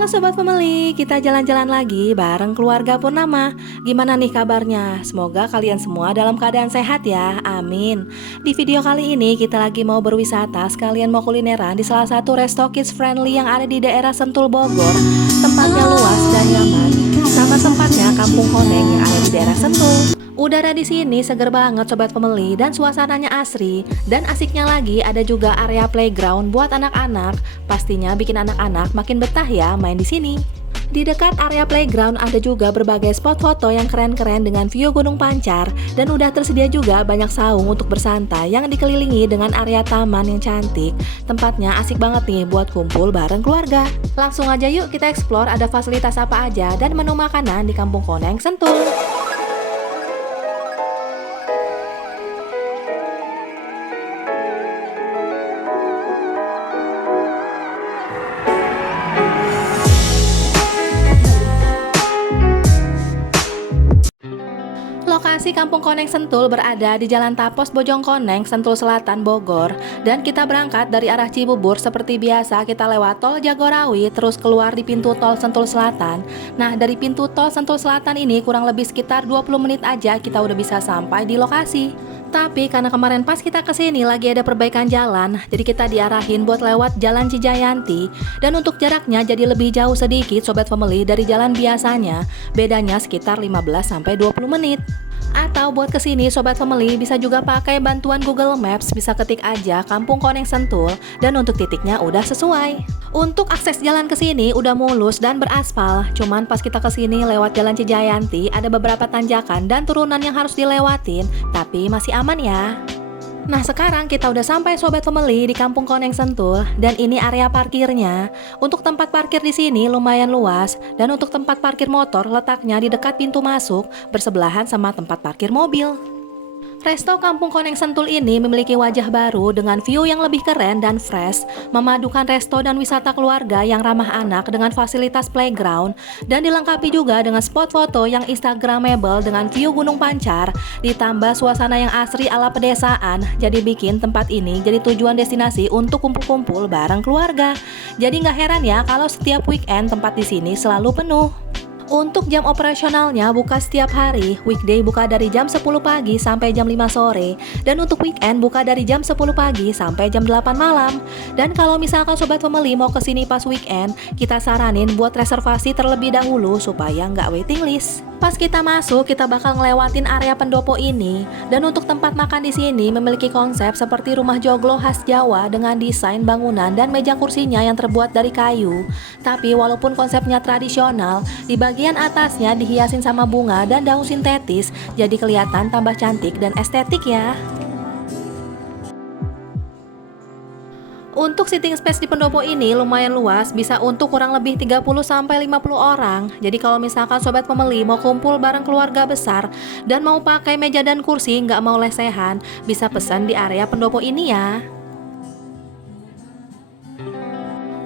Halo Sobat Family, kita jalan-jalan lagi bareng keluarga Purnama. Gimana nih kabarnya? Semoga kalian semua dalam keadaan sehat ya, amin. Di video kali ini kita lagi mau berwisata sekalian mau kulineran di salah satu resto kids friendly yang ada di daerah Sentul Bogor. Tempatnya luas dan nyaman, sama tempatnya Kampung Koneng yang ada di daerah Sentul. Udara di sini seger banget Sobat Family dan suasananya asri. Dan asiknya lagi ada juga area playground buat anak-anak. Pastinya bikin anak-anak makin betah ya main di sini. Di dekat area playground ada juga berbagai spot foto yang keren-keren dengan view Gunung Pancar. Dan udah tersedia juga banyak saung untuk bersantai yang dikelilingi dengan area taman yang cantik. Tempatnya asik banget nih buat kumpul bareng keluarga. Langsung aja yuk kita explore ada fasilitas apa aja dan menu makanan di Kampung Koneng Sentul. Lokasi Kampung Koneng Sentul berada di Jalan Tapos Bojongkoneng, Sentul Selatan, Bogor. Dan kita berangkat dari arah Cibubur seperti biasa kita lewat tol Jagorawi terus keluar di pintu tol Sentul Selatan. Nah dari pintu tol Sentul Selatan ini kurang lebih sekitar 20 menit aja kita udah bisa sampai di lokasi. Tapi karena kemarin pas kita kesini lagi ada perbaikan jalan, jadi kita diarahin buat lewat Jalan Cijayanti. Dan untuk jaraknya jadi lebih jauh sedikit Sobat Family dari jalan biasanya, bedanya sekitar 15-20 menit. Atau buat kesini Sobat Family bisa juga pakai bantuan Google Maps, bisa ketik aja Kampung Koneng Sentul dan untuk titiknya udah sesuai. Untuk akses jalan ke sini udah mulus dan beraspal, cuman pas kita kesini lewat Jalan Cijayanti ada beberapa tanjakan dan turunan yang harus dilewatin, tapi masih aman ya. Nah sekarang kita udah sampai Sobat Family di Kampung Koneng Sentul dan ini area parkirnya. Untuk tempat parkir di sini lumayan luas dan untuk tempat parkir motor letaknya di dekat pintu masuk bersebelahan sama tempat parkir mobil. Resto Kampung Koneng Sentul ini memiliki wajah baru dengan view yang lebih keren dan fresh, memadukan resto dan wisata keluarga yang ramah anak dengan fasilitas playground, dan dilengkapi juga dengan spot foto yang instagramable dengan view Gunung Pancar, ditambah suasana yang asri ala pedesaan, jadi bikin tempat ini jadi tujuan destinasi untuk kumpul-kumpul bareng keluarga. Jadi nggak heran ya kalau setiap weekend tempat di sini selalu penuh. Untuk jam operasionalnya buka setiap hari, weekday buka dari jam 10 pagi sampai jam 5 sore, dan untuk weekend buka dari jam 10 pagi sampai jam 8 malam. Dan kalau misalkan Sobat Family mau kesini pas weekend, kita saranin buat reservasi terlebih dahulu supaya nggak waiting list. Pas kita masuk, kita bakal ngelewatin area pendopo ini, dan untuk tempat makan di sini memiliki konsep seperti rumah joglo khas Jawa dengan desain bangunan dan meja kursinya yang terbuat dari kayu. Tapi walaupun konsepnya tradisional, di bagian atasnya dihiasin sama bunga dan daun sintetis, jadi kelihatan tambah cantik dan estetik ya. Untuk sitting space di pendopo ini lumayan luas, bisa untuk kurang lebih 30-50 orang. Jadi kalau misalkan Sobat Family mau kumpul bareng keluarga besar dan mau pakai meja dan kursi nggak mau lesehan, bisa pesan di area pendopo ini ya.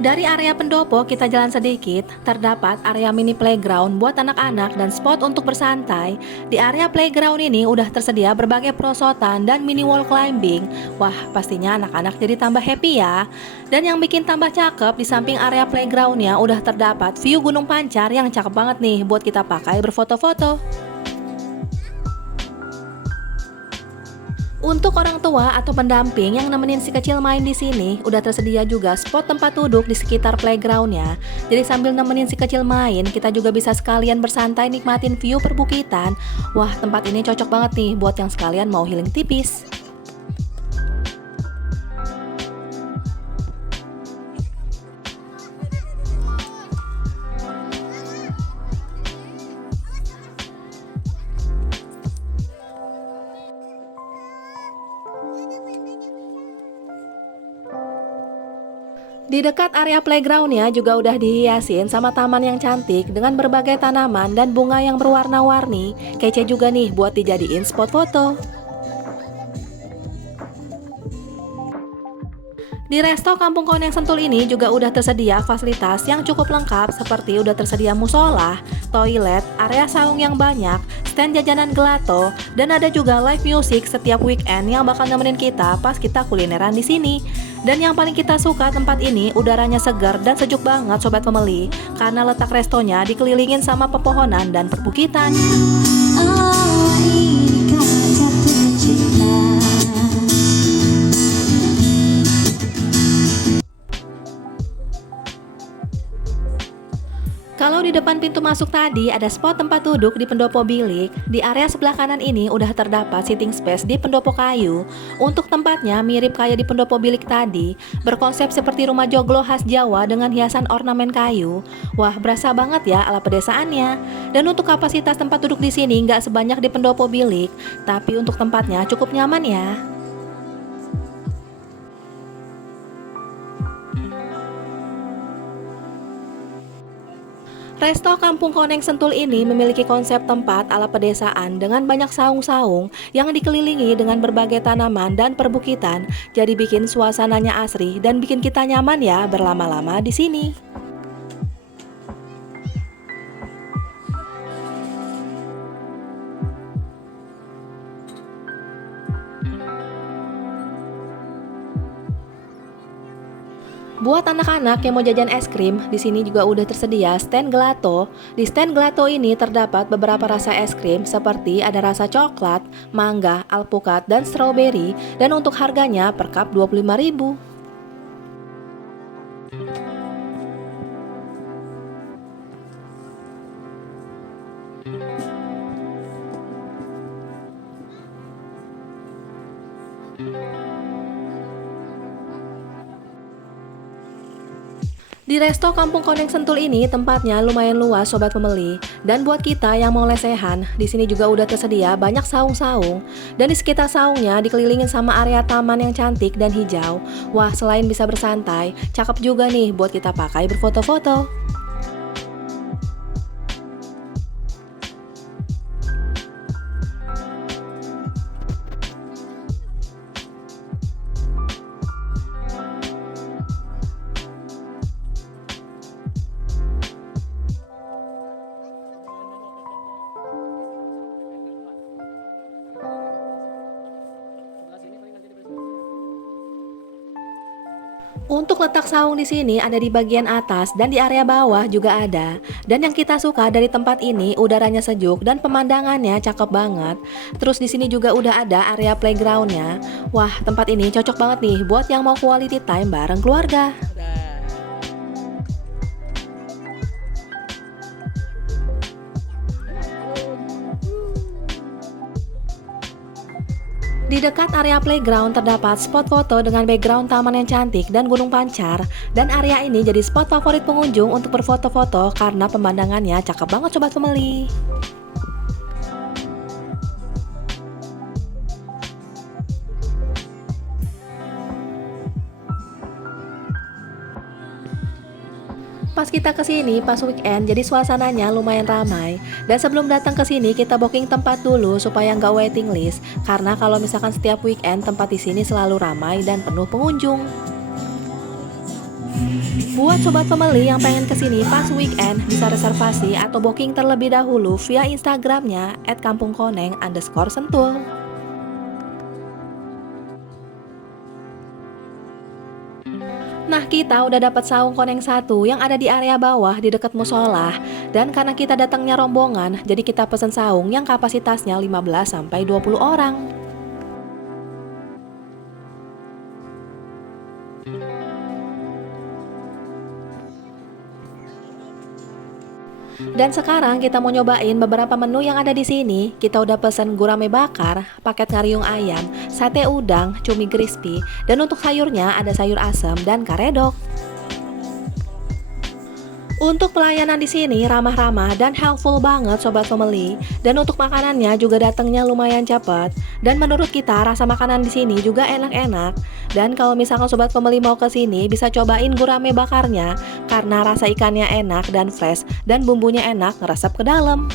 Dari area pendopo kita jalan sedikit, terdapat area mini playground buat anak-anak dan spot untuk bersantai. Di area playground ini udah tersedia berbagai perosotan dan mini wall climbing. Wah, pastinya anak-anak jadi tambah happy ya. Dan yang bikin tambah cakep, di samping area playgroundnya udah terdapat view Gunung Pancar yang cakep banget nih buat kita pakai berfoto-foto. Untuk orang tua atau pendamping yang nemenin si kecil main di sini, udah tersedia juga spot tempat duduk di sekitar playgroundnya. Jadi sambil nemenin si kecil main, kita juga bisa sekalian bersantai nikmatin view perbukitan. Wah, tempat ini cocok banget nih buat yang sekalian mau healing tipis. Di dekat area playgroundnya juga udah dihiasin sama taman yang cantik dengan berbagai tanaman dan bunga yang berwarna-warni. Kece juga nih buat dijadiin spot foto. Di resto Kampung Koneng Sentul ini juga udah tersedia fasilitas yang cukup lengkap seperti udah tersedia musola, toilet, area saung yang banyak, stand jajanan gelato, dan ada juga live music setiap weekend yang bakal nemenin kita pas kita kulineran di sini. Dan yang paling kita suka tempat ini udaranya segar dan sejuk banget sobat pembeli karena letak restonya dikelilingin sama pepohonan dan perbukitan. Kalau di depan pintu masuk tadi ada spot tempat duduk di pendopo bilik, di area sebelah kanan ini udah terdapat sitting space di pendopo kayu. Untuk tempatnya mirip kayak di pendopo bilik tadi, berkonsep seperti rumah joglo khas Jawa dengan hiasan ornamen kayu. Wah, berasa banget ya ala pedesaannya. Dan untuk kapasitas tempat duduk di sini nggak sebanyak di pendopo bilik, tapi untuk tempatnya cukup nyaman ya. Resto Kampung Koneng Sentul ini memiliki konsep tempat ala pedesaan dengan banyak saung-saung yang dikelilingi dengan berbagai tanaman dan perbukitan, jadi bikin suasananya asri dan bikin kita nyaman ya berlama-lama di sini. Buat anak-anak yang mau jajan es krim, di sini juga udah tersedia stand gelato. Di stand gelato ini terdapat beberapa rasa es krim seperti ada rasa coklat, mangga, alpukat, dan strawberry. Dan untuk harganya per cup 25.000. Di resto Kampung Koneng Sentul ini tempatnya lumayan luas sobat pembeli. Dan buat kita yang mau lesehan, di sini juga udah tersedia banyak saung-saung. Dan di sekitar saungnya dikelilingin sama area taman yang cantik dan hijau. Wah, selain bisa bersantai, cakep juga nih buat kita pakai berfoto-foto. Untuk letak saung di sini ada di bagian atas dan di area bawah juga ada. Dan yang kita suka dari tempat ini udaranya sejuk dan pemandangannya cakep banget. Terus di sini juga udah ada area playgroundnya. Wah, tempat ini cocok banget nih buat yang mau quality time bareng keluarga. Di dekat area playground terdapat spot foto dengan background taman yang cantik dan gunung pancar. Dan area ini jadi spot favorit pengunjung untuk berfoto-foto karena pemandangannya cakep banget sobat pembeli. Pas kita kesini pas weekend jadi suasananya lumayan ramai. Dan sebelum datang ke sini kita booking tempat dulu supaya nggak waiting list karena kalau misalkan setiap weekend tempat di sini selalu ramai dan penuh pengunjung. Buat sobat pembeli yang pengen kesini pas weekend bisa reservasi atau booking terlebih dahulu via Instagramnya @kampungkoneng_sentul. Nah, kita udah dapat saung koneng 1 yang ada di area bawah di dekat musola. Dan karena kita datangnya rombongan, jadi kita pesen saung yang kapasitasnya 15-20 orang. Dan sekarang kita mau nyobain beberapa menu yang ada di sini. Kita udah pesen gurame bakar, paket ngariung ayam, sate udang, cumi crispy, dan untuk sayurnya ada sayur asem dan karedok. Untuk pelayanan di sini ramah-ramah dan helpful banget sobat pembeli. Dan untuk makanannya juga datangnya lumayan cepat. Dan menurut kita rasa makanan di sini juga enak-enak. Dan kalau misalkan sobat pembeli mau ke sini bisa cobain gurame bakarnya karena rasa ikannya enak dan fresh dan bumbunya enak ngeresep ke dalam.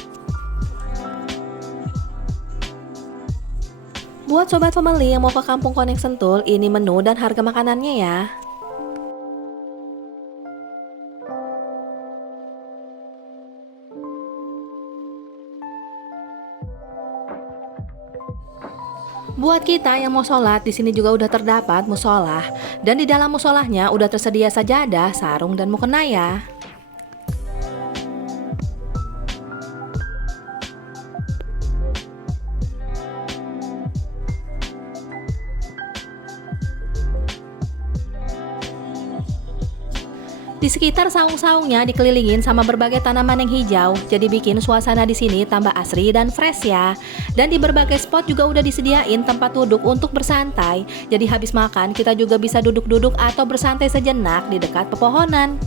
Buat sobat pembeli yang mau ke Kampung Koneng Sentul, ini menu dan harga makanannya ya. Buat kita yang mau sholat, di sini juga udah terdapat musolah. Dan di dalam musolahnya udah tersedia sajadah, sarung, dan mukena ya. Di sekitar saung-saungnya dikelilingin sama berbagai tanaman yang hijau, jadi bikin suasana di sini tambah asri dan fresh ya. Dan di berbagai spot juga udah disediain tempat duduk untuk bersantai. Jadi habis makan kita juga bisa duduk-duduk atau bersantai sejenak di dekat pepohonan.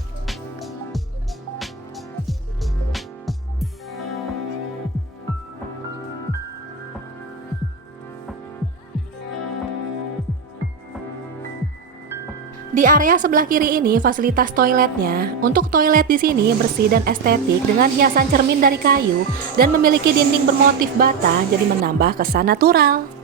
Di area sebelah kiri ini fasilitas toiletnya. Untuk toilet di sini bersih dan estetik dengan hiasan cermin dari kayu dan memiliki dinding bermotif bata, jadi menambah kesan natural.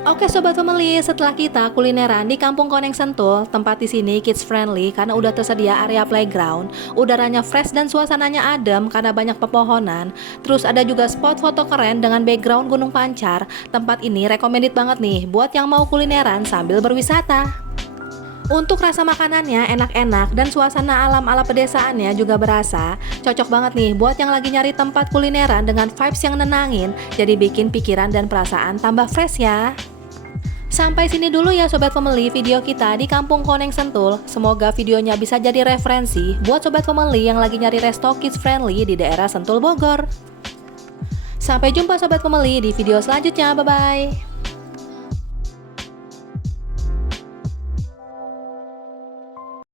Oke Sobat Family, setelah kita kulineran di Kampung Koneng Sentul, tempat di sini kids friendly karena udah tersedia area playground, udaranya fresh dan suasananya adem karena banyak pepohonan. Terus ada juga spot foto keren dengan background Gunung Pancar. Tempat ini recommended banget nih buat yang mau kulineran sambil berwisata. Untuk rasa makanannya enak-enak dan suasana alam ala pedesaannya juga berasa. Cocok banget nih buat yang lagi nyari tempat kulineran dengan vibes yang nenangin, jadi bikin pikiran dan perasaan tambah fresh ya. Sampai sini dulu ya Sobat Family video kita di Kampung Koneng Sentul. Semoga videonya bisa jadi referensi buat Sobat Family yang lagi nyari resto kids friendly di daerah Sentul Bogor. Sampai jumpa Sobat Family di video selanjutnya, bye-bye.